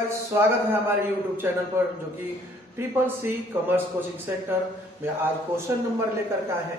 Guys, स्वागत है हमारे YouTube चैनल पर जो कि CCC कॉमर्स कोचिंग सेंटर में आज क्वेश्चन नंबर लेकर के आए हैं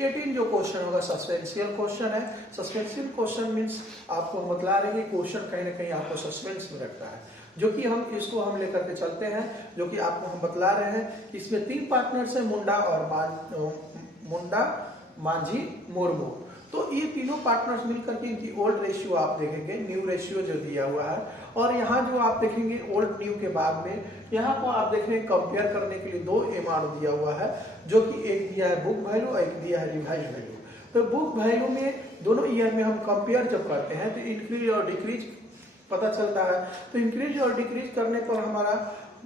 18 जो क्वेश्चन होगा सस्पेंशियल क्वेश्चन है। सस्पेंशियल क्वेश्चन मींस आपको बतला रहे हैं कि क्वेश्चन कहीं ना कहीं आपको सस्पेंस में रखता है, जो कि हम लेकर के चलते हैं, जो कि आपको हम बतला रहे हैं कि इसमें 3 पार्टनर्स है, मुंडा मांझी मुर्मू। तो ये तीनों पार्टनर्स मिलकर के इनकी ओल्ड रेशियो आप देखेंगे, न्यू रेशियो जो दिया हुआ है, और यहाँ जो आप देखेंगे ओल्ड न्यू के बाद में यहाँ पर आप देखेंगे कंपेयर करने के लिए 2 अमाउंट दिया हुआ है, जो कि एक दिया है बुक वैल्यू और एक दिया है रिवाइज वैल्यू। तो बुक वैल्यू में दोनों ईयर में हम कंपेयर जब करते हैं तो इंक्रीज और डिक्रीज पता चलता है। तो इंक्रीज और डिक्रीज करने पर हमारा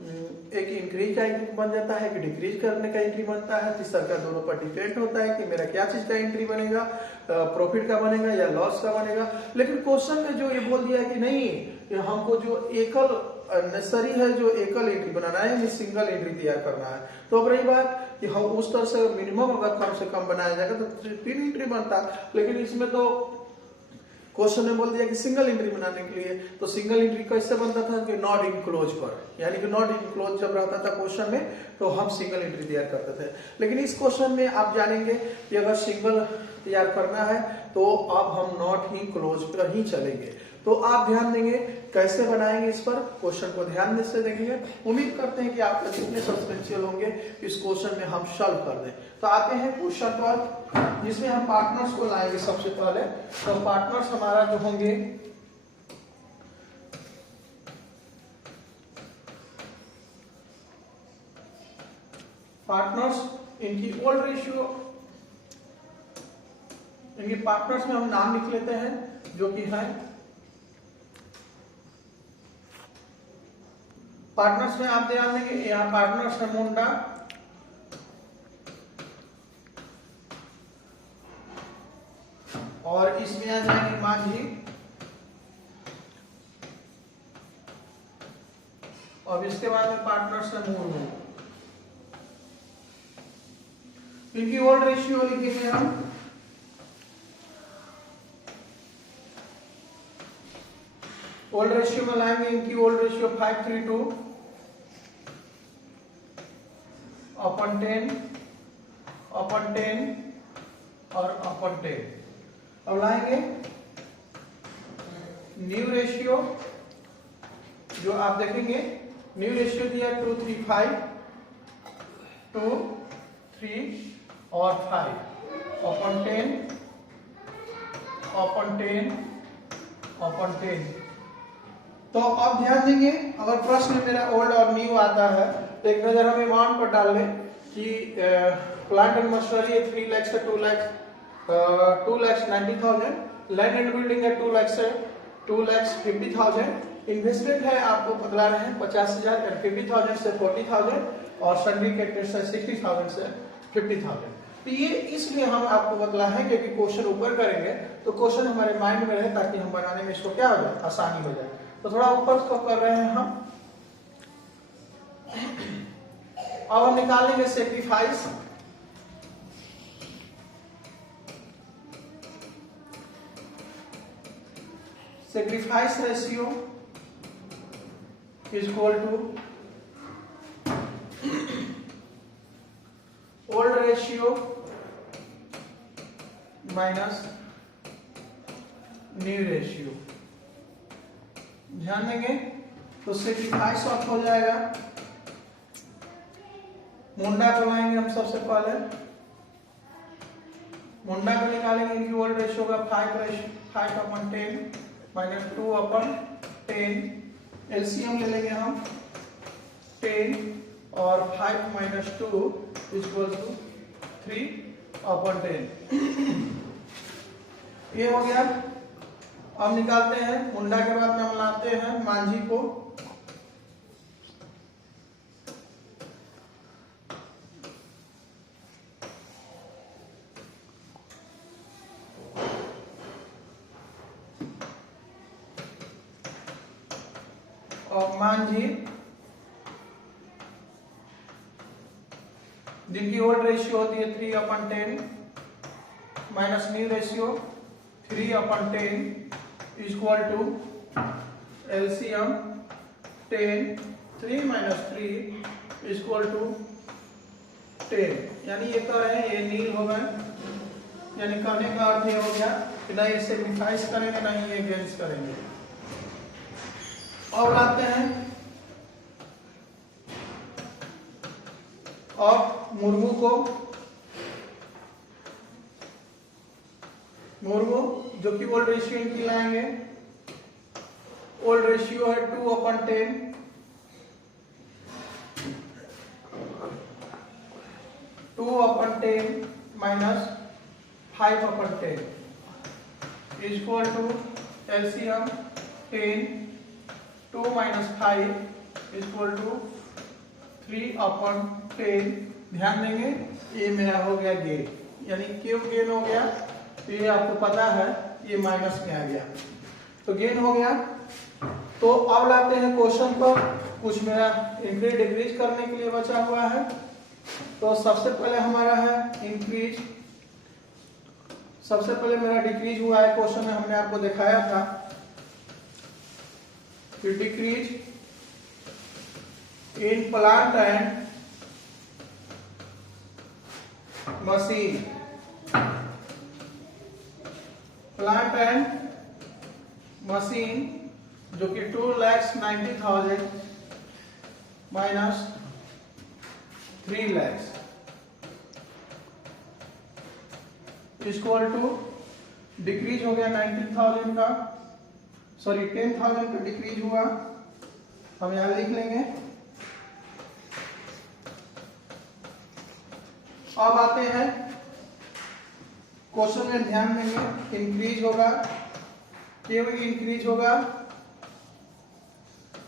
एक इंक्रीज का एंट्री बन जाता है, एक डिक्रीज करने का एंट्री बनता है। तीसरा का दोनों पर डिपेंड होता है कि मेरा क्या चीज का एंट्री बनेगा, प्रॉफिट का बनेगा या लॉस का बनेगा। लेकिन क्वेश्चन में जो ये बोल दिया है कि नहीं, हमको जो एकल नेसेसरी है, जो एकल एंट्री बनाना है, यानी सिंगल एंट्री तैयार करना है। तो अब रही बात कि हम उस तरह से मिनिमम अगर कम से कम बनाया जाएगा तो 3 एंट्री बनता, लेकिन इसमें तो क्वेश्चन ने बोल दिया कि सिंगल एंट्री बनाने के लिए। तो सिंगल एंट्री कैसे बनता था कि नॉट इनक्लोज पर, यानी कि नॉट इनक्लोज जब रहता था क्वेश्चन में तो हम सिंगल एंट्री तैयार करते थे। लेकिन इस क्वेश्चन में आप जानेंगे कि अगर सिंगल तैयार करना है तो अब हम नॉट इनक्लोज पर ही चलेंगे। तो आप ध्यान देंगे कैसे बनाएंगे, इस पर क्वेश्चन को ध्यान से देखेंगे। उम्मीद करते हैं कि आपके जितने सस्पेंशियल होंगे इस क्वेश्चन में हम सॉल्व कर दें। तो आते हैं क्वेश्चन पर, जिसमें हम पार्टनर्स को लाएंगे सबसे पहले। तो पार्टनर्स हमारा जो होंगे पार्टनर्स, इनकी ओल्ड रेशियो, इनके पार्टनर्स में हम नाम लिख लेते हैं जो कि है पार्टनर्स में। आप ध्यान देंगे यहाँ पार्टनर्स है मुंडा और इसमें आ जाएंगे मांझी, और इसके बाद में पार्टनर्स है मुर्मू। इनकी ओल्ड रेशियो लिखेंगे हम। ओल्ड रेशियो में लाएंगे इनकी ओल्ड रेशियो 5:3:2 अपन 10 और अपन 10। अब लाएंगे न्यू रेशियो, जो आप देखेंगे न्यू रेशियो दिया 2, 3, 5, 2, 3 और 5 अपन 10 अपन 10। तो अब ध्यान देंगे, अगर प्रश्न में मेरा ओल्ड और न्यू आता है तो एक नजर हम अमाउंट पर डाल लें कि प्लांट एंड मशीनरी 3 लाख से 2 लाख 2,90,000, लैंड एंड बिल्डिंग है 2 लाख से 2,50,000, इन्वेस्टमेंट है आपको बतला रहे हैं 50,000 एंड 50,000 से 40,000, और सन्डी कैपिटल से 60,000 से 50,000। तो ये इसलिए हम आपको बतला है क्योंकि क्वेश्चन ऊपर करेंगे तो क्वेश्चन हमारे माइंड में रहे, ताकि हम बनाने में इसको क्या हो जाए, आसानी हो जाए। तो थोड़ा ऊपर को कर रहे हैं हम। अब हम निकालेंगे sacrifice. Sacrifice ratio is equal to old ratio minus new ratio. ध्यान देंगे तो सेक्रीफाइस ऑफ हो जाएगा। मुंडा को लाएंगे हम सबसे पहले, मुंडा को निकालेंगे इनकी ओल्ड रेशियो का 5/10 माइनस 2/10। एलसीएम ले लेंगे हम 10 और 5 माइनस 2 इक्वल टू 3/10। ये हो गया। अब निकालते हैं मुंडा के बाद में हम लाते हैं मांझी को। और मांझी जिनकी ओल्ड रेशियो होती है 3/10 minus new ratio 3/10 equal to LCM 10, 3 minus 3 is equal to 10। यानी ये कर रहे हैं, ये नील हो गए, यानी करने का अर्थ ये हो गया कि ना ये सिग्निफाइज करेंगे ना ही ये अगेंस्ट करेंगे। और लाते हैं और मुर्मू को, मुर्मू जो कि ओल्ड रेशियो इनकी लाएंगे, ओल्ड रेशियो है 2/10, 2/10 minus 5/10 is equal to LCM 10, 2 minus 5 is equal to 3/10। ध्यान देंगे ये मेरा हो गया गेन, यानी क्यों गेन हो गया तो ये आपको पता है, ये माइनस में आ गया तो गेन हो गया। तो अब लाते हैं क्वेश्चन पर, कुछ मेरा इंक्रीज डिक्रीज करने के लिए बचा हुआ है। तो सबसे पहले हमारा है इंक्रीज, सबसे पहले मेरा डिक्रीज हुआ है, क्वेश्चन में हमने आपको दिखाया था कि decrease in plant and machine, plant and machine जो कि 2,90,000 minus 3 lakhs equal to decrease हो गया 19,000 का, सॉरी 10,000 का डिक्रीज हुआ, हम यहां लिख लेंगे। अब आते हैं क्वेश्चन में, ध्यान देंगे इंक्रीज होगा, क्यों इंक्रीज होगा,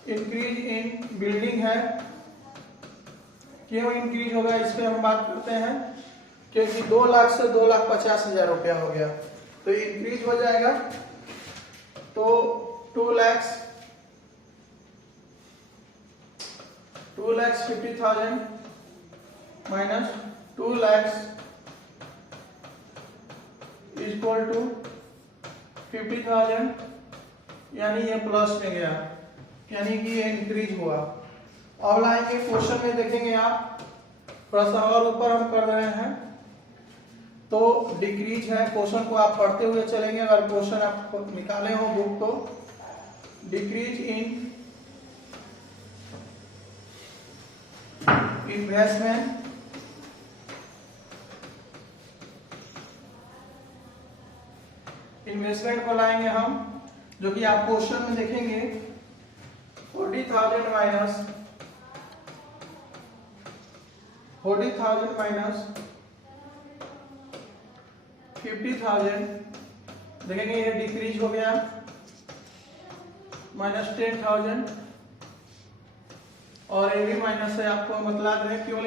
इंक्रीज इन बिल्डिंग है, क्यों इंक्रीज होगा इस पे हम बात करते हैं, क्योंकि 2 लाख से 2,50,000 रुपया हो गया तो इंक्रीज हो जाएगा। तो 2,50,000 माइनस 2 लाख इक्वल टू 50,000, यानी ये प्लस में गया, यानी कि ये इंक्रीज हुआ। अब लाएंगे क्वेश्चन में, देखेंगे आप थोड़ा सा और ऊपर हम कर रहे हैं तो डिक्रीज है, क्वेश्चन को आप पढ़ते हुए चलेंगे, अगर क्वेश्चन आप निकाले हो बुक तो डिक्रीज इन इन्वेस्टमेंट, इन्वेस्टमेंट को लाएंगे हम, जो कि आप क्वेश्चन में देखेंगे 40,000 माइनस 50,000, देखेंगे ये डिक्रीज हो गया माइनस 10,000, और ये भी माइनस है, आपको बतला रहे हैं क्यों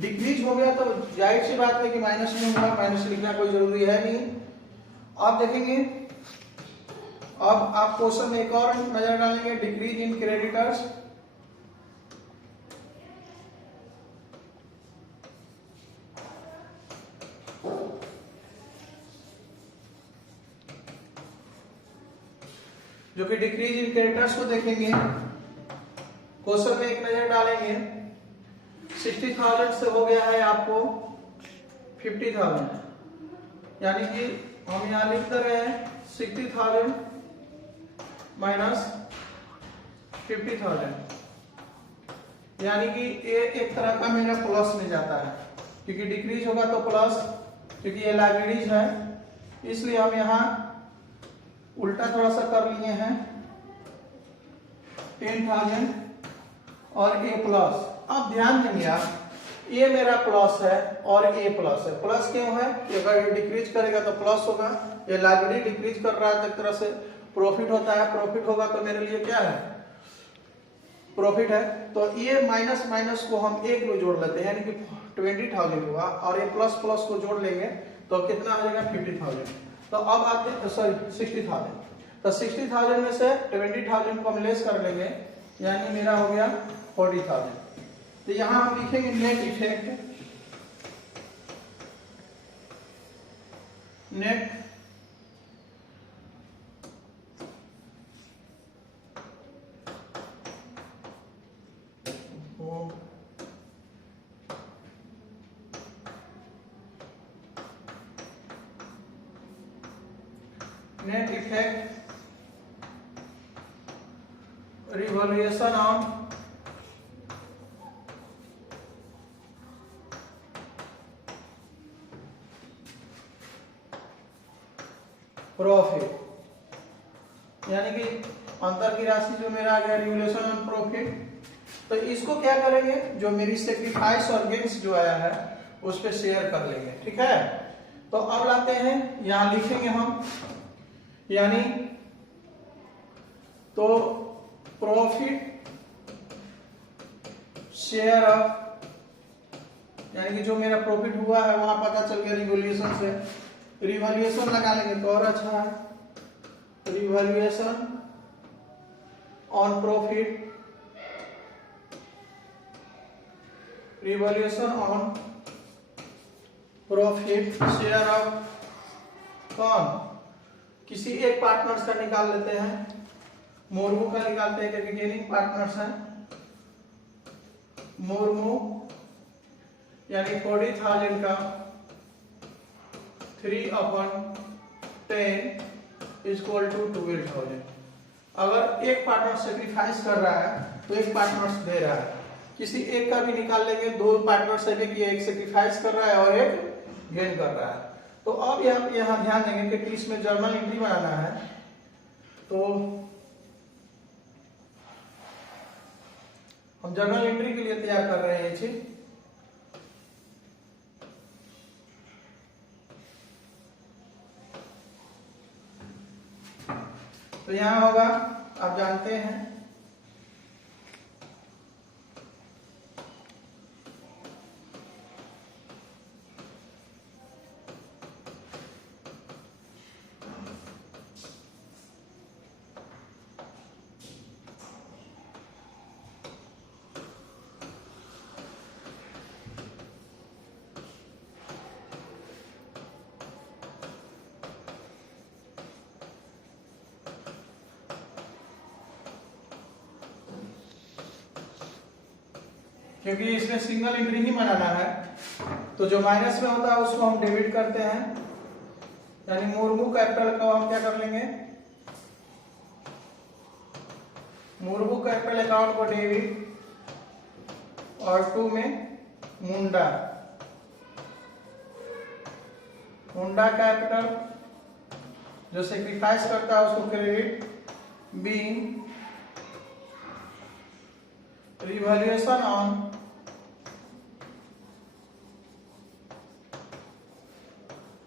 डिक्रीज हो गया, तो जाहिर सी बात है कि माइनस में होगा, माइनस लिखना कोई जरूरी है नहीं। आप देखेंगे, अब आप क्वेश्चन में एक और नजर डालेंगे, डिक्रीज इन क्रेडिटर्स, जो कि डिक्रीज इन क्रेडिटर्स को देखेंगे, क्वेश्चन में एक नजर डालेंगे, 60,000 से हो गया है आपको 50,000, यानी कि हम यहां लिख रहे हैं 60,000 माइनस 50,000, यानी कि ये एक तरह का मेरा प्लस में जाता है, क्योंकि डिक्रीज होगा तो प्लस, क्योंकि ये लाइबिलिटीज है, इसलिए हम यहां उल्टा थोड़ा सा कर लिए हैं 10,000 और ए प्लस। अब ध्यान देंगे आप, ये मेरा प्लस है और ए प्लस है, प्लस क्यों है कि अगर ये डिक्रीज करेगा तो प्लस होगा, ये लाइबिलिटी डिक्रीज कर रहा है तो एक तरह से प्रॉफिट होता है, प्रॉफिट होगा तो मेरे लिए क्या है, प्रॉफिट है। तो ये माइनस माइनस को हम एक में जोड़ लेते हैं, यानी कि 20,000 हुआ, और ये प्लस प्लस को जोड़ लेंगे तो कितना हो जाएगा 50,000। तो अब आते हैं, सॉरी 60,000, तो 60,000 में से 20,000 को हम लेस कर लेंगे, यानी मेरा हो गया 40,000। तो यहां हम लिखेंगे net effect, net net effect revolution on profit, यानी कि अंतर की राशि जो मेरा आ गया रिवॉल्यूशन ऑन प्रॉफिट। तो इसको क्या करेंगे, जो मेरी सेक्रीफाइस और गेन्स जो आया है उस पे शेयर कर लेंगे, ठीक है। तो अब लाते हैं, यहां लिखेंगे हम, यानी तो प्रॉफिट शेयर ऑफ, यानी कि जो मेरा प्रॉफिट हुआ है वहां पता चल गया रिवॉल्यूशन से, रिवॉल्यूशन लगा लेंगे तो और अच्छा है, revolution on profit, revolution on profit share of कौन, किसी एक पार्टनर्स का निकाल लेते हैं, मुर्मू का निकालते हैं क्योंकि गेनिंग पार्टनर्स हैं, मुर्मू यानी 40,000 का 3/10 इक्वल टू 12,000। अगर एक पार्टनर सेक्रीफाइस कर रहा है तो एक पार्टनर दे रहा है, किसी एक का भी निकाल लेंगे, दो पार्टनर से भी एक सेक्रीफाइस कर रहा है और एक गेन कर रहा है। तो अब यहाँ ध्यान देंगे कि इसमें जर्नल एंट्री बनाना है, तो हम जर्नल एंट्री के लिए तैयार कर रहे हैं ये चीज। तो यहां होगा, आप जानते हैं, क्योंकि इसमें सिंगल एंट्री ही बनाना है, तो जो माइनस में होता है उसको हम डेबिट करते हैं, यानी मुर्मू कैपिटल का हम क्या कर लेंगे, मुर्मू कैपिटल अकाउंट को डेबिट, और 2 में मुंडा, मुंडा कैपिटल जो सेक्रीफाइस करता है उसको credit, being revolution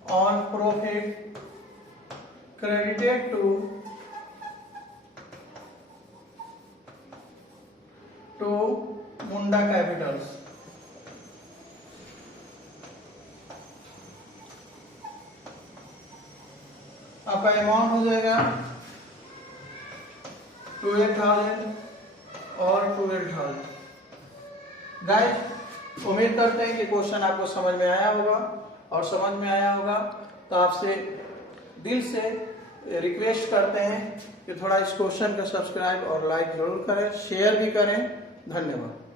on profit credited to Munda Capitals. आपका अमाउंट हो जाएगा 12,000 और 12,000। गाइस उम्मीद करते हैं कि क्वेश्चन आपको समझ में आया होगा, और समझ में आया होगा तो आपसे दिल से रिक्वेस्ट करते हैं कि थोड़ा इस क्वेश्चन का सब्सक्राइब और लाइक जरूर करें, शेयर भी करें। धन्यवाद।